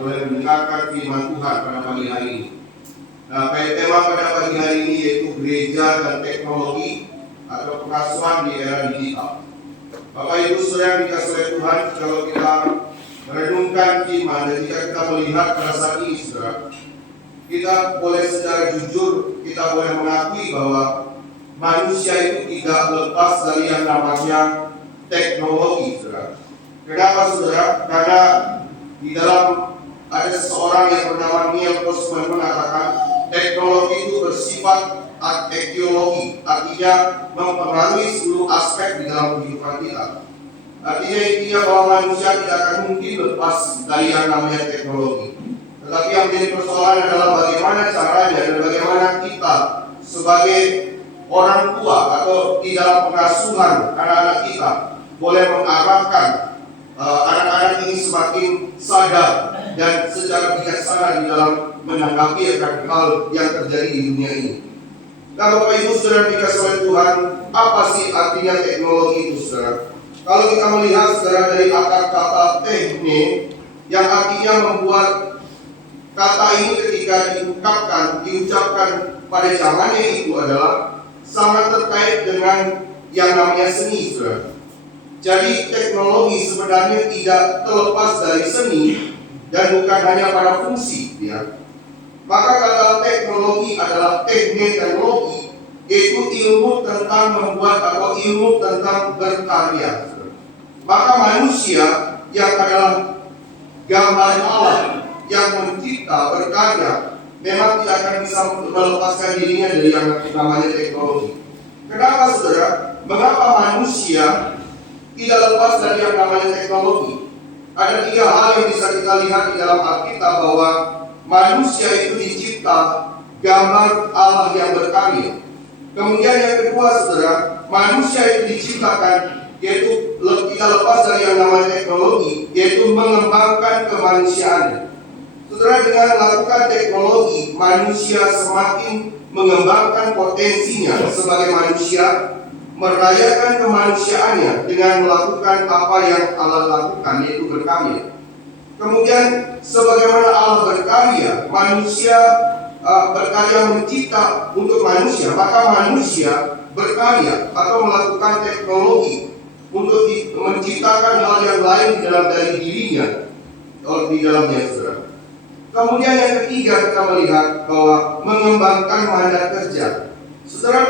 boleh mendengarkan firman Tuhan pada pagi hari ini. Nah, tema pada pagi hari ini yaitu gereja dan teknologi atau pengasuhan di era digital. Bapak Ibu Saudara yang dikasihi oleh Tuhan, kalau kita merenungkan firman dan jika kita melihat pada saat ini, Saudara, kita boleh secara jujur, kita boleh mengakui bahwa manusia itu tidak lepas dari yang namanya teknologi, Saudara. Kenapa, Saudara? Karena di dalam ada seseorang yang bernama Neil Postman mengatakan teknologi itu bersifat arkeologi, artinya mempengaruhi seluruh aspek di dalam kehidupan kita. Artinya intinya bahwa manusia tidak akan mungkin lepas dari yang namanya teknologi. Tetapi yang menjadi persoalan adalah bagaimana caranya dan bagaimana kita sebagai orang tua atau di dalam pengasuhan anak-anak kita boleh mengarahkan anak-anak ini semakin sadar dan secara bijaksana di dalam menanggapi akan hal yang terjadi di dunia ini. Nah, Bapak Ibu Saudara dikasihi oleh Tuhan, apa sih artinya teknologi itu, Saudara? Kalau kita melihat, Saudara, dari akar kata teknik yang artinya membuat kata ini ketika diucapkan pada zamannya itu adalah sangat terkait dengan yang namanya seni, Saudara. Jadi teknologi sebenarnya tidak terlepas dari seni dan bukan hanya pada fungsi, ya. Maka kata teknologi adalah teknologi, yaitu ilmu tentang membuat atau ilmu tentang berkarya. Maka manusia yang adalah gambar Allah yang mencipta berkarya memang tidak akan bisa melepaskan dirinya dari yang namanya teknologi. Kenapa, Saudara? Mengapa manusia tidak lepas dari yang namanya teknologi? Ada 3 hal yang bisa kita lihat di dalam Alkitab bahwa manusia itu dicipta gambar Allah yang berkarya. Kemudian yang kedua, Saudara, manusia itu diciptakan yaitu tidak lepas dari yang namanya teknologi, yaitu mengembangkan kemanusiaan. Saudara, dengan melakukan teknologi, manusia semakin mengembangkan potensinya sebagai manusia, merayakan kemanusiaannya dengan melakukan apa yang Allah lakukan, yaitu berkarya. Kemudian sebagaimana Allah berkarya, manusia berkarya mencipta untuk manusia, maka manusia berkarya atau melakukan teknologi untuk menciptakan hal yang lain di dalam dari dirinya atau di dalamnya, Saudara. Kemudian yang ketiga kita melihat bahwa mengembangkan mandat kerja. Saudara,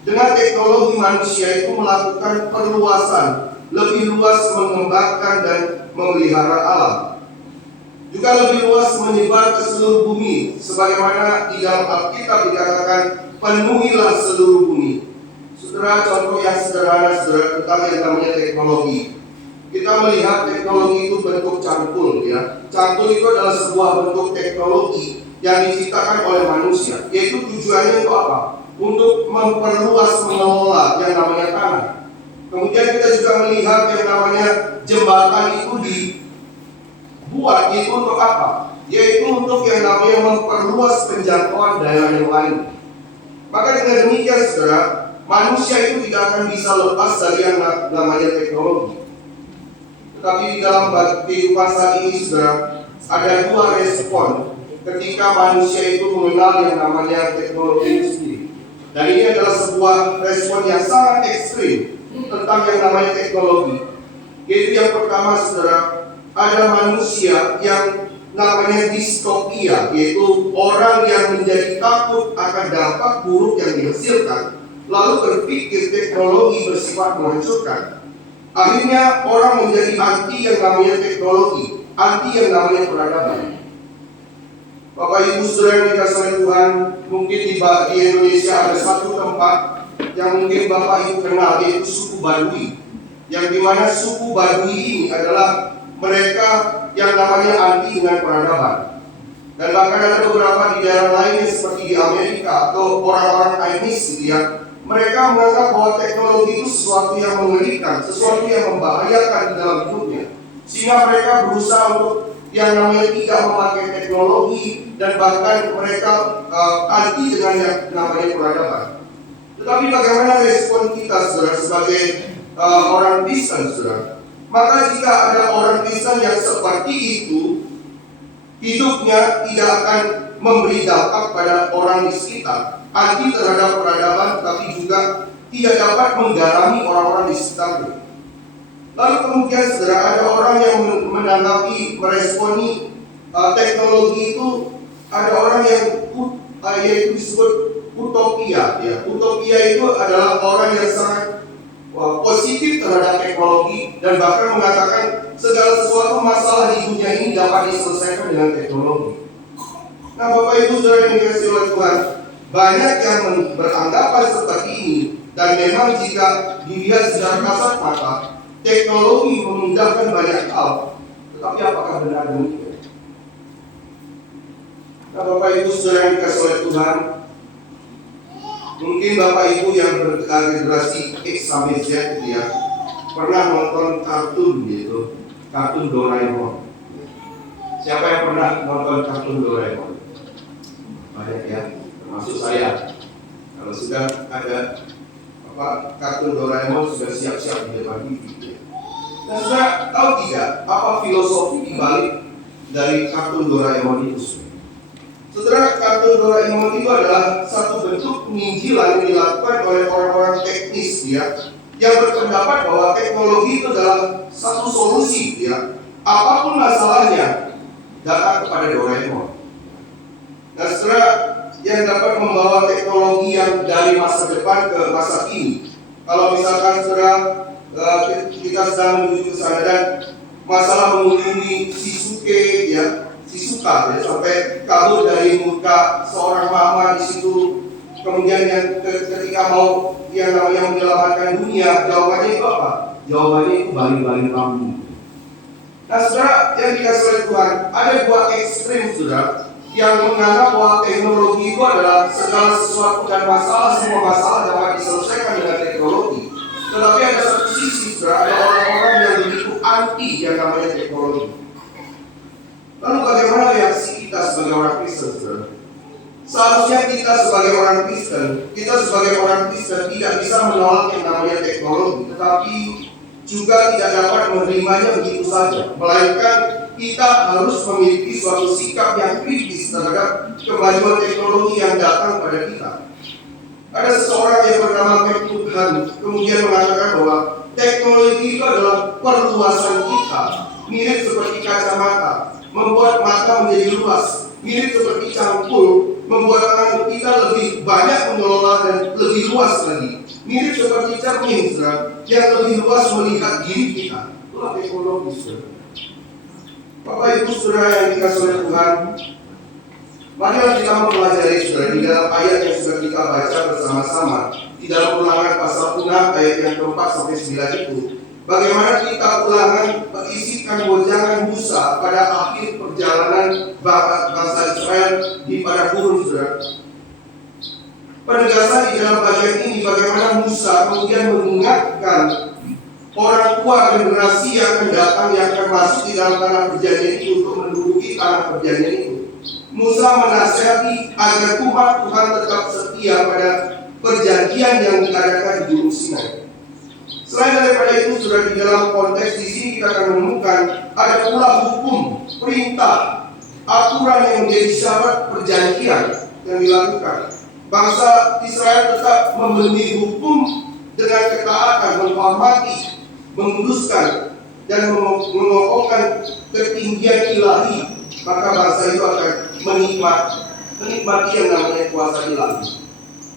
dengan teknologi manusia itu melakukan perluasan, lebih luas mengembangkan dan memelihara alam. Juga lebih luas menyebar ke seluruh bumi, sebagaimana di dalam Alkitab dikatakan penuhilah seluruh bumi. Saudara, contoh yang sederhana, Saudara, tentang yang namanya teknologi. Kita melihat teknologi itu bentuk cangkul, ya. Cangkul itu adalah sebuah bentuk teknologi yang diciptakan oleh manusia, yaitu tujuannya untuk apa? Untuk memperluas mengelola yang namanya tanah. Kemudian kita juga melihat yang namanya jembatan itu dibuat yaitu untuk apa? Yaitu untuk yang namanya memperluas penjangkauan daerah yang lain. Maka dengan demikian, Saudara, manusia itu tidak akan bisa lepas dari yang namanya teknologi. Tetapi di dalam kehidupan saat ini, Saudara, ada 2 respon ketika manusia itu mengenal yang namanya teknologi itu sendiri. Dan ini adalah sebuah respon yang sangat ekstrim tentang yang namanya teknologi. Yaitu yang pertama, Saudara, ada manusia yang namanya distopia, yaitu orang yang menjadi takut akan dampak buruk yang dihasilkan, lalu berpikir teknologi bersifat menghancurkan. Akhirnya orang menjadi anti yang namanya teknologi, anti yang namanya peradaban. Bapak Ibu Saudara yang dikasihi oleh Tuhan, mungkin di Indonesia ada satu tempat yang mungkin Bapak Ibu kenal, yaitu suku Baduy. Yang dimana suku Baduy ini adalah mereka yang namanya anti dengan peradaban. Dan bahkan ada beberapa di daerah lainnya seperti di Amerika atau orang-orang Chinese, gitu ya. Mereka menganggap bahwa teknologi itu sesuatu yang mengerikan, sesuatu yang membahayakan di dalam hidupnya. Sehingga mereka berusaha untuk yang namanya tidak memakai teknologi dan bahkan mereka anti dengan yang namanya peradaban. Tetapi bagaimana respon kita, Saudara, sebagai orang Kristen, Saudara? Maka jika ada orang Kristen yang seperti itu, Hidupnya tidak akan memberi dampak pada orang di sekitar, anti terhadap peradaban, tapi juga tidak dapat menggarami orang-orang di sekitarnya. Lalu kemudian saudara, ada orang yang menanggapi, meresponi teknologi itu, ada orang yang yaitu disebut utopia. Ya. Utopia itu adalah orang yang sangat positif terhadap teknologi dan bahkan mengatakan segala sesuatu masalah di dunia ini dapat diselesaikan dengan teknologi. Nah, Bapak Ibu Saudara yang dikasihi oleh Tuhan, banyak yang beranggapan seperti ini, dan memang jika dilihat secara kasat mata, teknologi memudahkan banyak hal. Tetapi apakah benar demikian? Nah, Bapak Ibu Saudara yang dikasihi oleh Tuhan, mungkin Bapak Ibu yang bergenerasi X sampai Z ya, pernah nonton kartun gitu, kartun Doraemon. Siapa yang pernah nonton kartun Doraemon? Banyak ya, termasuk saya. Kalau sudah ada kartun Doraemon sudah siap-siap di depan TV. Nah, saudara tahu tidak apa filosofi dibalik dari kartun Doraemon itu? Saudara, kartun Doraemon itu adalah satu bentuk penginjilan yang dilakukan oleh orang-orang teknis ya, yang berpendapat bahwa teknologi itu adalah satu solusi ya. Apapun masalahnya, datang kepada Doraemon. Nah, saudara, yang dapat membawa teknologi yang dari masa depan ke masa kini. Kalau misalkan saudara kita sedang menuju ke sana dan masalah mengunjungi Shizuke ya, Shizuka ya, sampai kabur dari muka seorang mama di situ. Kemudian yang ketika mau yang namanya menyelamatkan dunia, jawabannya itu apa? Jawabannya itu baling-baling bambu. Nah, saudara yang dikasih oleh Tuhan, ada dua ekstrim saudara, yang menganggap bahwa teknologi itu adalah segala sesuatu dan masalah, semua masalah dapat diselesaikan dengan teknologi. Tetapi ada satu sisi saudara, ada orang-orang yang begitu anti yang namanya teknologi. Lalu bagaimana reaksi kita sebagai orang Kristen, saudara? Seharusnya kita sebagai orang Kristen tidak bisa menolak yang namanya teknologi, tetapi juga tidak dapat menerimanya begitu saja, melainkan kita harus memiliki suatu sikap yang kritis terhadap kemajuan teknologi yang datang pada kita. Ada seseorang yang bernama McLuhan kemudian mengatakan bahwa teknologi itu adalah perluasan kita, mirip seperti kacamata, membuat mata menjadi luas, mirip seperti cangkul, membuat tangan kita lebih banyak mengelola dan lebih luas lagi, mirip seperti cermin yang lebih luas melihat diri kita. Itulah teknologi, saudara. Bapak Ibu Saudara yang dikasihi oleh Tuhan, marilah kita mempelajari saudara di dalam ayat yang sudah kita baca bersama-sama di dalam Ulangan pasal 6 ayat yang ke-4 sampai 9 itu. Bagaimana kita Ulangan berisikan gojangan Musa pada akhir perjalanan bangsa Israel di padang gurun, saudara. Penegasan di dalam bagian ini bagaimana Musa kemudian mengingatkan orang tua generasi yang akan datang, yang akan masuk di dalam tanah perjanjian itu untuk menduduki tanah perjanjian itu. Musa menasihati agar umat Tuhan tetap setia pada perjanjian yang diadakan di Gunung Sinai. Selain daripada itu, sudah di dalam konteks di sini kita akan menemukan ada pula hukum, perintah, aturan yang menjadi syarat perjanjian yang dilakukan. Bangsa Israel tetap memberi hukum dengan ketaatan, menghormati, menguduskan dan mengokohkan ketinggian ilahi, maka bangsa itu akan menikmati yang namanya kuasa ilahi.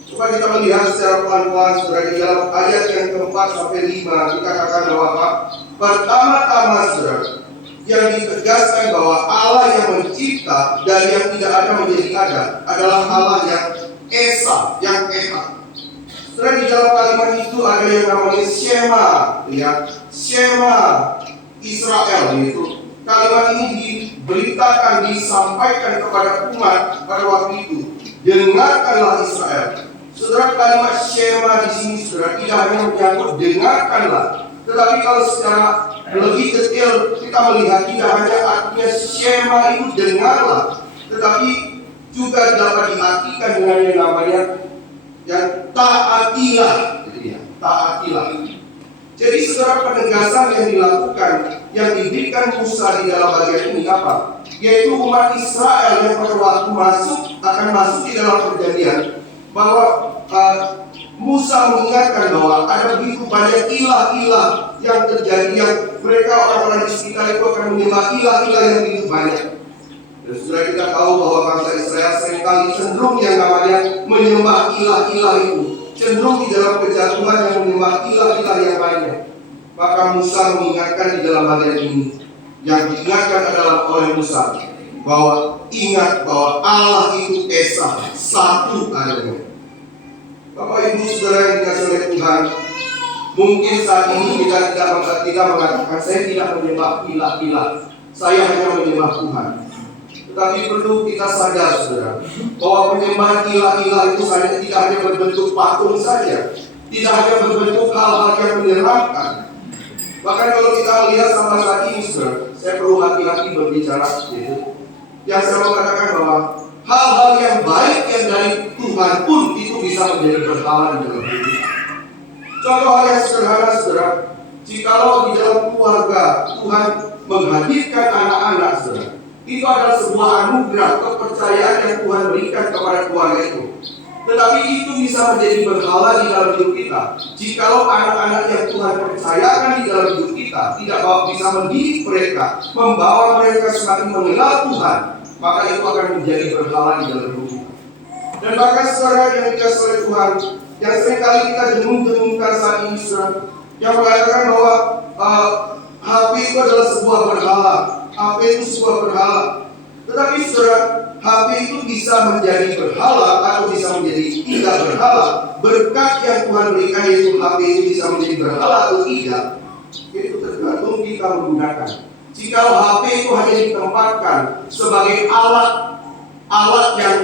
Coba kita melihat secara pelan-pelan saudara di dalam ayat yang ke-4 sampai 5 dikatakan bahwa apa? Pertama-tama saudara, yang ditegaskan bahwa Allah yang mencipta dari yang tidak ada menjadi ada adalah Allah yang Esa, yang Eka. Saudara, di dalam kalimat itu ada yang namanya Shema, ya, Shema Israel itu. Kalimat ini diberitakan, disampaikan kepada umat pada waktu itu. Dengarkanlah Israel. Saudara, kalimat Shema di sini saudara tidak hanya menyangkut dengarkanlah, tetapi kalau secara lebih detail kita melihat tidak hanya artinya Shema itu dengarlah, tetapi juga dapat diartikan dengan yang namanya yang taatilah, taatilah. Jadi saudara, penegasan yang dilakukan yang diberikan Musa di dalam bagian ini apa? Yaitu umat Israel yang pada waktu akan masuk di dalam perjanjian, bahwa Musa mengingatkan bahwa ada begitu banyak ilah-ilah yang terjadi, yang mereka orang-orang di sekitar itu akan menyembah ilah-ilah yang begitu banyak. Dan sudah kita tahu bahwa bangsa Israel seringkali cenderung yang namanya menyembah ilah-ilah itu, cenderung di dalam kejatuhan yang menyembah ilah-ilah yang lainnya. Maka Musa mengingatkan di dalam bagian ini, yang diingatkan adalah oleh Musa, bahwa ingat bahwa Allah itu esa, satu adanya. Bapak Ibu Saudara yang dikasihi oleh Tuhan, mungkin saat ini kita tidak mengatakan saya tidak menyembah ilah-ilah, saya hanya menyembah Tuhan. Tetapi perlu kita sadar, saudara, bahwa penyembahan ilah-ilah itu tidak hanya berbentuk patung saja, tidak hanya berbentuk hal-hal yang menyeramkan. Bahkan kalau kita melihat sampai saat ini, saudara, saya perlu hati-hati berbicara gitu. Yang saya mau katakan bahwa hal-hal yang baik yang dari Tuhan pun itu bisa menjadi berhala di dalam hidup. Contoh hal yang sederhana, saudara, jikalau di dalam keluarga Tuhan menghadirkan anak-anak, saudara, itu adalah sebuah anugerah kepercayaan yang Tuhan berikan kepada keluarga itu. Tetapi itu bisa menjadi berhala di dalam hidup kita jikalau anak-anak yang Tuhan percayakan di dalam hidup kita tidak bisa mendidik mereka, membawa mereka semakin mengenal Tuhan, maka itu akan menjadi berhala di dalam hidup kita. Dan bahkan saudara yang dikasihi oleh Tuhan, yang seringkali kita dengung-dengungkan saat ini, saudara, yang mengatakan bahwa HP itu adalah sebuah berhala, HP itu sebuah berhala. Tetapi saudara, HP itu bisa menjadi berhala atau bisa menjadi tidak berhala. Berkat yang Tuhan berikan, yaitu HP itu bisa menjadi berhala atau tidak, itu tergantung kita menggunakan. Jika HP itu hanya ditempatkan sebagai alat yang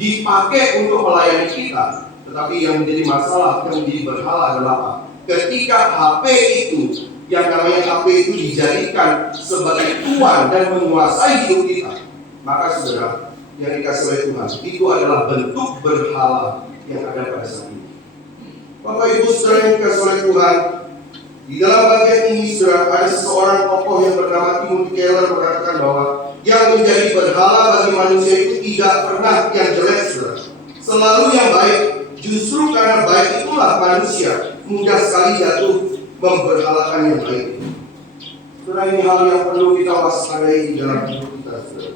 dipakai untuk melayani kita, tetapi yang menjadi masalah, yang menjadi berhala adalah apa? Ketika HP itu, yang namanya HP itu dijadikan sebagai tuan dan menguasai hidup kita, maka saudara yang dikasihi oleh Tuhan, itu adalah bentuk berhala yang ada pada saat ini. Bapak Ibu saudara yang dikasihi oleh Tuhan, di dalam bagian ini saudara, ada seseorang tokoh yang bernama Timothy Keller mengatakan bahwa yang menjadi berhala bagi manusia itu tidak pernah yang jelek, saudara, selalu yang baik. Justru karena baik itulah manusia mudah sekali jatuh memberhalakan yang baik. Saudara, ini hal yang perlu kita waspadai di dalam hidup kita, saudara.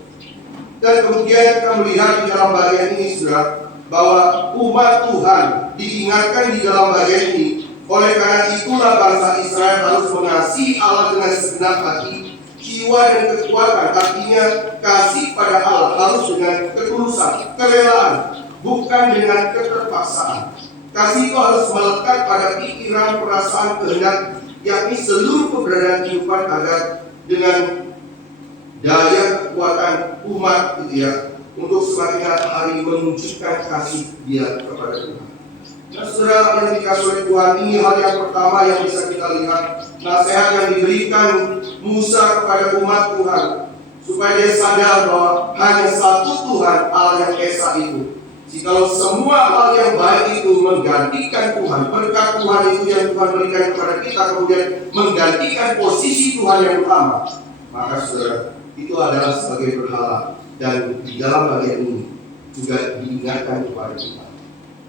Dan kemudian kita melihat di dalam bagian ini, saudara, bahwa umat Tuhan diingatkan di dalam bagian ini. Oleh karena itulah bangsa Israel harus mengasihi Allah dengan segenap hati, jiwa dan kekuatan. Artinya kasih pada Allah harus dengan ketulusan, kerelaan, bukan dengan keterpaksaan. Kasih itu harus melekat pada pikiran, perasaan, kehendak, yakni seluruh keberadaan kehidupan agar dengan daya kekuatan umat gitu ya, untuk semakin hari menunjukkan kasih dia kepada Tuhan. Nah, saudara yang dikasihi oleh Tuhan, ini hal yang pertama yang bisa kita lihat, nasihat yang diberikan Musa kepada umat Tuhan, supaya dia sadar bahwa hanya satu Tuhan, Allah yang esa itu. Jikalau semua hal yang baik itu menggantikan Tuhan, berkat Tuhan itu yang Tuhan berikan kepada kita kemudian menggantikan posisi Tuhan yang utama, maka saudara, itu adalah sebagai berhala. Dan di dalam bagian ini juga diingatkan kepada kita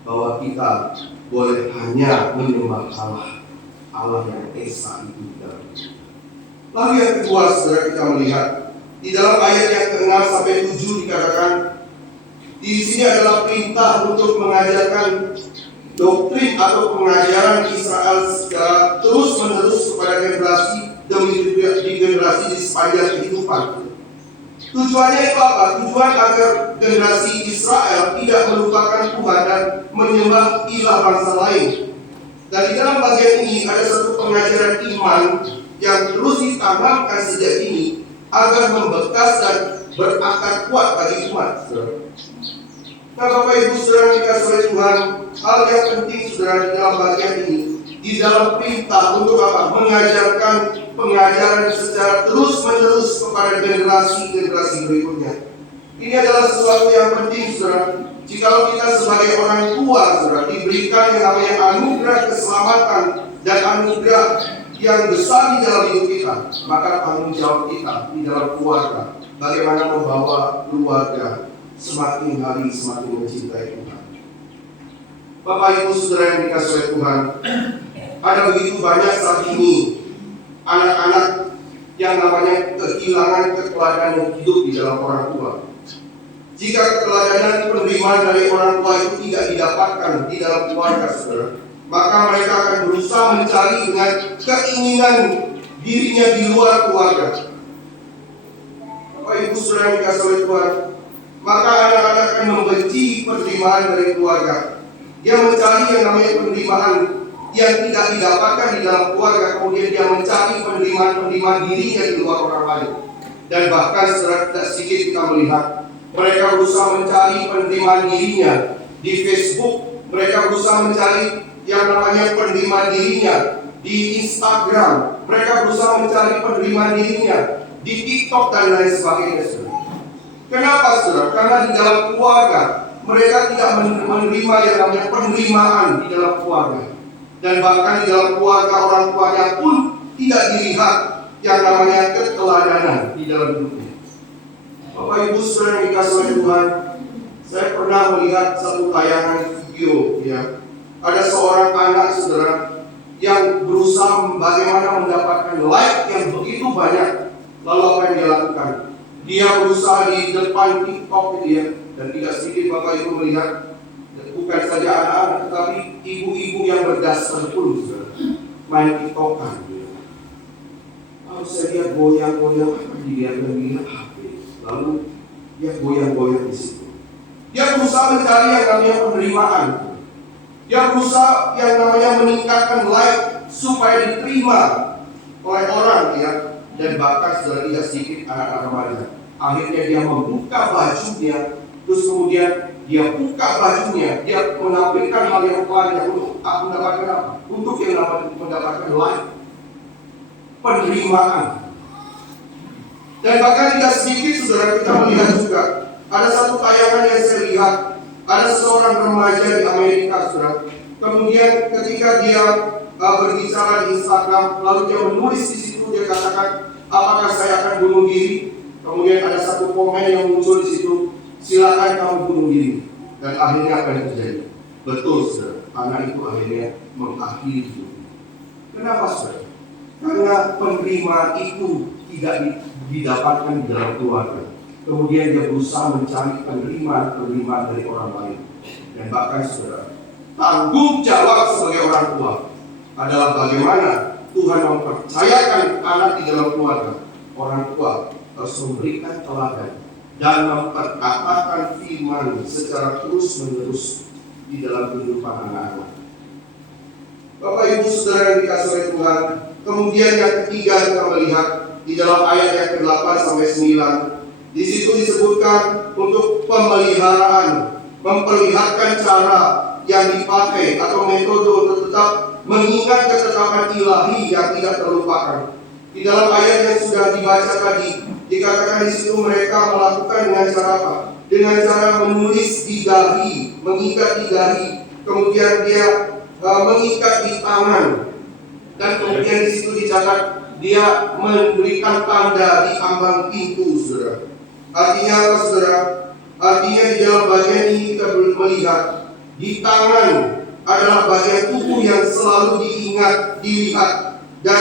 bahwa kita boleh hanya menyembah Allah yang esa itu. Lalu yang kedua, saudara, kita melihat di dalam ayat yang ke-6 sampai 7 dikatakan di sini adalah perintah untuk mengajarkan doktrin atau pengajaran Israel secara terus-menerus kepada generasi demi generasi di sepanjang kehidupan. Tujuannya itu apa? Tujuan agar generasi Israel tidak melupakan Tuhan dan menyembah ilah bangsa lain. Dan di dalam bagian ini ada satu pengajaran iman yang terus ditanamkan sejak ini agar membekas dan berakar kuat bagi umat. Nah, Bapak Ibu saudara yang dikasihi oleh Tuhan, hal yang penting saudara di dalam bagian ini, di dalam perintah untuk apa? Mengajarkan pengajaran secara terus-menerus kepada generasi-generasi berikutnya. Ini adalah sesuatu yang penting, saudara. Jikalau kita sebagai orang tua, saudara, diberikan yang namanya anugerah keselamatan dan anugerah yang besar di dalam hidup kita, maka tanggung jawab kita di dalam keluarga, bagaimana membawa keluarga semakin hari semakin mencintai Tuhan. Bapak Ibu Saudara yang dikasihi oleh Tuhan, ada begitu banyak saat ini anak-anak yang namanya kehilangan keteladanan hidup di dalam orang tua. Jika keteladanan penerimaan dari orang tua itu tidak didapatkan di dalam keluarga, saudara, maka mereka akan berusaha mencari dengan keinginan dirinya di luar keluarga. Bapak Ibu Saudara yang dikasihi oleh Tuhan, maka anak-anak akan membenci penerimaan dari keluarga. Dia mencari yang namanya penerimaan yang tidak didapatkan di dalam keluarga, kemudian dia mencari penerimaan dirinya di luar orang lain. Dan bahkan secara tidak sedikit kita melihat mereka berusaha mencari penerimaan dirinya di Facebook, mereka berusaha mencari yang namanya penerimaan dirinya di Instagram, mereka berusaha mencari penerimaan dirinya di TikTok dan lain sebagainya, saudara. Kenapa, saudara? Karena di dalam keluarga mereka tidak menerima yang namanya penerimaan di dalam keluarga, dan bahkan di dalam keluarga orang tuanya pun tidak dilihat yang namanya keteladanan di dalam hidupnya. Bapak Ibu Saudara yang dikasihi oleh Tuhan, saya pernah melihat satu tayangan video, ya. Ada seorang anak, saudara, yang berusaha bagaimana mendapatkan like yang begitu banyak. Lalu apa yang dia lakukan? Dia berusaha di depan TikTok itu, ya. Dan tidak sedikit Bapak Ibu melihat, bukan saja anak-anak, tetapi ibu-ibu yang berdasar pun, saudara, main TikTokan. Lalu saya lihat goyang-goyang, dilihat HP. Lalu dia goyang-goyang di situ. Dia berusaha mencari yang namanya penerimaan. Dia berusaha yang namanya meningkatkan like supaya diterima oleh orang, ya. Dan bahkan sudah tidak sedikit anak-anak remaja. Akhirnya dia membuka bajunya, terus kemudian dia buka bajunya, dia menampilkan hal yang lain untuk mendapatkan apa? Untuk yang mendapatkan like, penerimaan. Dan bahkan tidak sedikit, saudara, kita melihat juga ada satu tayangan yang saya lihat. Ada seorang remaja di Amerika, saudara. Kemudian ketika dia berbicara di Instagram, lalu dia menulis di situ, dia katakan, apakah saya akan bunuh diri? Kemudian ada satu komen yang muncul di situ, silakan kamu bunuh diri. Dan akhirnya apa yang terjadi? Betul, saudara, anak itu akhirnya mengakhiri hidupnya. Kenapa, saudara? Karena penerimaan itu tidak didapatkan di dalam keluarga. Kemudian dia berusaha mencari penerimaan dari orang lain. Dan bahkan, saudara, tanggung jawab sebagai orang tua adalah bagaimana Tuhan mempercayakan anak di dalam keluarga. Orang tua harus memberikan teladan dan memperkatakan firman secara terus-menerus di dalam kehidupan anak-anak. Bapak Ibu Saudara yang dikasihi oleh Tuhan, kemudian yang ketiga kita melihat di dalam ayat yang ke-8 sampai 9. Di situ disebutkan untuk pemeliharaan, memperlihatkan cara yang dipakai atau metode untuk tetap mengingat ketetapan ilahi yang tidak terlupakan. Di dalam ayat yang sudah dibaca tadi, dikatakan di situ mereka melakukan dengan cara apa? Dengan cara menulis di dahi, mengikat di dahi, kemudian dia mengikat di tangan, dan kemudian di situ dicatat dia memberikan tanda di ambang pintu, saudara. Artinya apa, saudara? Artinya di dalam bagian ini kita belum melihat di tangan adalah bagian tubuh yang selalu dilihat dan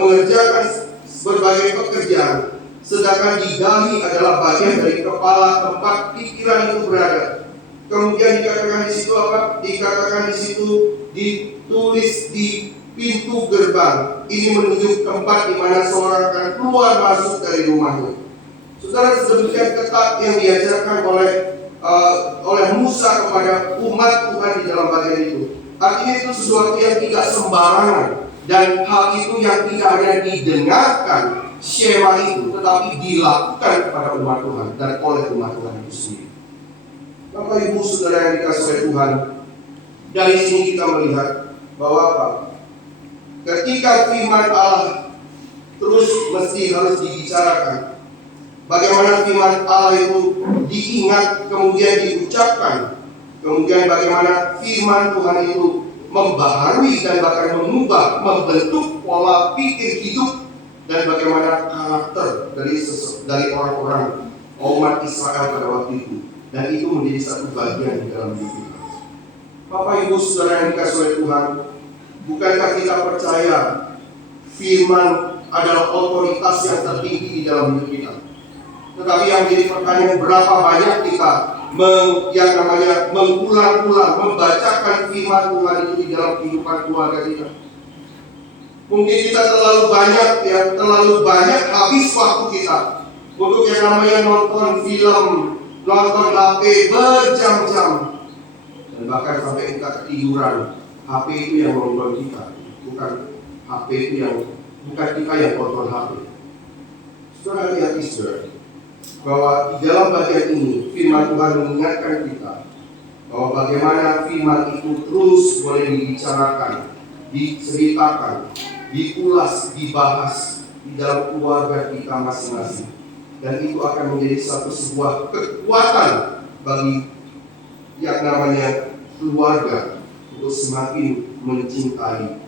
mengerjakan berbagai pekerjaan. Sedangkan di dahi adalah bagian dari kepala tempat pikiran itu berada. Kemudian dikatakan di situ apa? Dikatakan di situ ditulis di pintu gerbang. Ini menunjuk tempat di mana seorang akan keluar masuk dari rumahnya. Saudara, sedemikian ketat yang diajarkan oleh Musa kepada umat Tuhan di dalam bagian itu. Artinya itu sesuatu yang tidak sembarangan, dan hal itu yang tidak hanya didengarkan skema itu, tetapi dilakukan kepada umat Tuhan dan oleh umat Tuhan itu sendiri. Bapak Ibu Saudara yang dikasihi oleh Tuhan, dari sini kita melihat bahwa apa? Ketika firman Allah terus mesti harus dibicarakan. Bagaimana firman Allah itu diingat, kemudian diucapkan. Kemudian bagaimana firman Tuhan itu membaharui dan bahkan mengubah, membentuk pola pikir hidup dan bagaimana karakter dari orang-orang umat Israel pada waktu itu. Dan itu menjadi satu bagian di dalam hidup kita. Bapak Ibu Saudara yang dikasihi oleh Tuhan, bukankah kita percaya firman adalah otoritas yang tertinggi di dalam hidup kita? Tetapi yang jadi pertanyaan, berapa banyak kita mengulang-ulang membacakan firman Tuhan itu di dalam kehidupan keluarga kita? Mungkin kita terlalu banyak habis waktu kita untuk yang namanya nonton film, nonton HP berjam-jam, dan bahkan sampai kita ketiduran. HP itu yang nonton kita, bukan kita yang nonton HP. Saudara, hati-hati saudara, bahwa di dalam bagian ini firman Tuhan mengingatkan kita bahwa bagaimana firman itu terus boleh dibicarakan, diceritakan, diulas, dibahas di dalam keluarga kita masing-masing. Dan itu akan menjadi sebuah kekuatan bagi yang namanya keluarga untuk semakin mencintai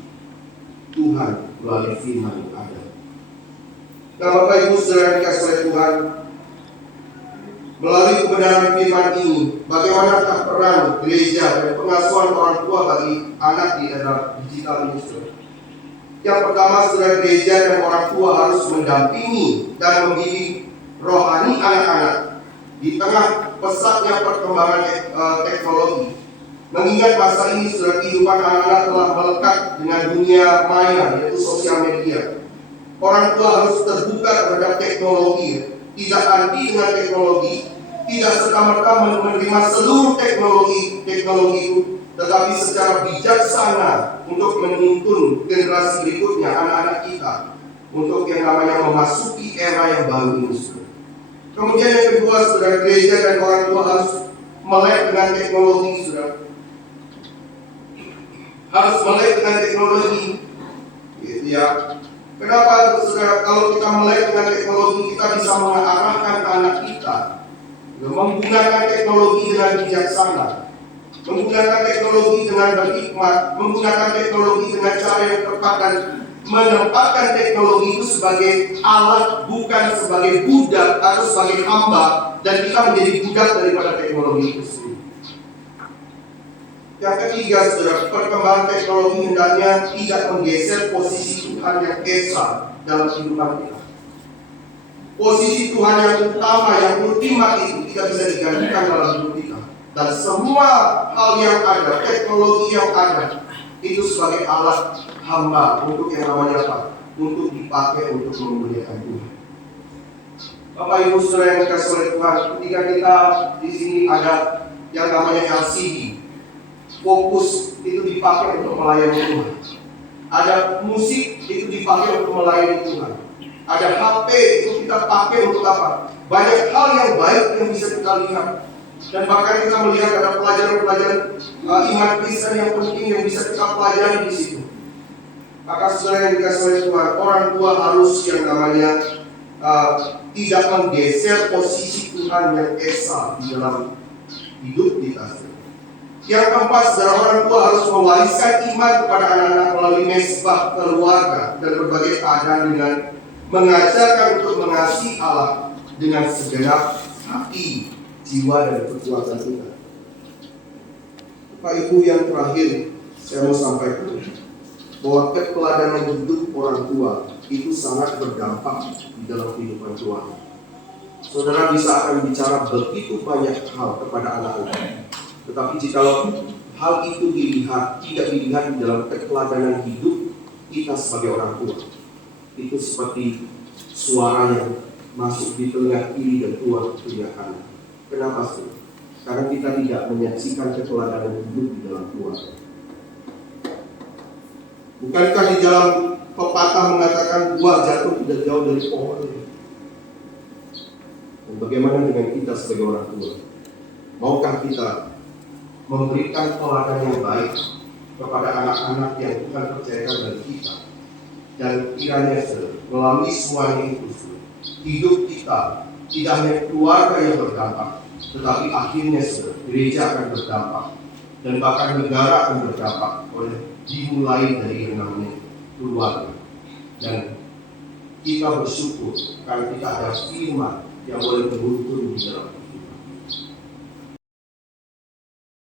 Tuhan melalui firman yang ada. Nah, Bapak Ibu Saudara dikasihi oleh Tuhan, melalui kebenaran firman ini, bagaimanakah peran gereja dan pengasuhan orang tua bagi anak di era digital ini, saudara? Yang pertama, saudara, gereja dan orang tua harus mendampingi dan membimbing rohani anak-anak di tengah pesatnya perkembangan teknologi. Mengingat masa ini, saudara, kehidupan anak-anak telah melekat dengan dunia maya, yaitu sosial media. Orang tua harus terbuka terhadap teknologi, tidak anti dengan teknologi, tidak serta-merta menerima seluruh teknologi itu, tetapi secara bijaksana untuk menuntun generasi berikutnya, anak-anak kita, untuk yang namanya memasuki era yang baru ini. Kemudian yang kedua, saudara, gereja dan orang tua harus melek dengan teknologi, saudara. Harus melek dengan teknologi, gitu ya. Kenapa, saudara? Kalau kita melek dengan teknologi, kita bisa mengarahkan anak kita menggunakan teknologi dengan bijaksana, menggunakan teknologi dengan berhikmat, menggunakan teknologi dengan cara yang tepat, dan menempatkan teknologi itu sebagai alat, bukan sebagai budak atau sebagai hamba, dan kita menjadi budak daripada teknologi itu sendiri. Yang ketiga, saudara, perkembangan teknologi hendaknya tidak menggeser posisi Tuhan yang esa dalam kehidupan kita. Posisi Tuhan yang utama, yang ultimat itu tidak bisa digantikan dalam hidup kita. Dan semua hal yang ada, teknologi yang ada, itu sebagai alat hamba untuk yang namanya apa? Untuk dipakai untuk memuliakan Tuhan. Bapak Ibu Saudara yang dikasihi oleh Tuhan, ketika kita di sini ada yang namanya LCD, fokus itu dipakai untuk melayani Tuhan. Ada musik itu dipakai untuk melayani Tuhan. Ada HP itu kita pakai untuk apa? Banyak hal yang baik yang bisa kita lihat. Dan bahkan kita melihat ada pelajaran-pelajaran iman Kristen yang penting yang bisa kita pelajari di situ. Maka saudara yang dikasihi oleh Tuhan, orang tua harus yang namanya tidak menggeser posisi Tuhan yang esa di dalam hidup kita. Yang keempat, saudara, orang tua harus mewariskan iman kepada anak-anak melalui mesbah keluarga dan berbagai keadaan dengan mengajarkan untuk mengasihi Allah dengan segenap hati, jiwa, dan kekuatan kita. Bapak Ibu, yang terakhir saya mau sampaikan bahwa keteladanan hidup orang tua itu sangat berdampak di dalam kehidupan keluarga. Saudara bisa akan bicara begitu banyak hal kepada anak-anak, tetapi jika hal itu tidak dilihat di dalam keteladanan hidup kita sebagai orang tua, itu seperti suara yang masuk di telinga kiri dan keluar telinga kanan. Kenapa sih? Karena kita tidak menyaksikan keteladanan hidup di dalam keluarga. Bukankah di dalam pepatah mengatakan buah jatuh tidak jauh dari pohon? Dan bagaimana dengan kita sebagai orang tua? Maukah kita memberikan teladan yang baik kepada anak-anak yang Tuhan percayakan dari kita? Dan kiranya melalui semuanya itu, hidup kita tidak hanya keluarga yang berdampak, tetapi akhirnya gereja akan berdampak. dan bahkan negara akan berdampak dimulai dari yang namanya keluarga. Dan kita bersyukur karena kita ada firman yang boleh menuntun di dalam kehidupan.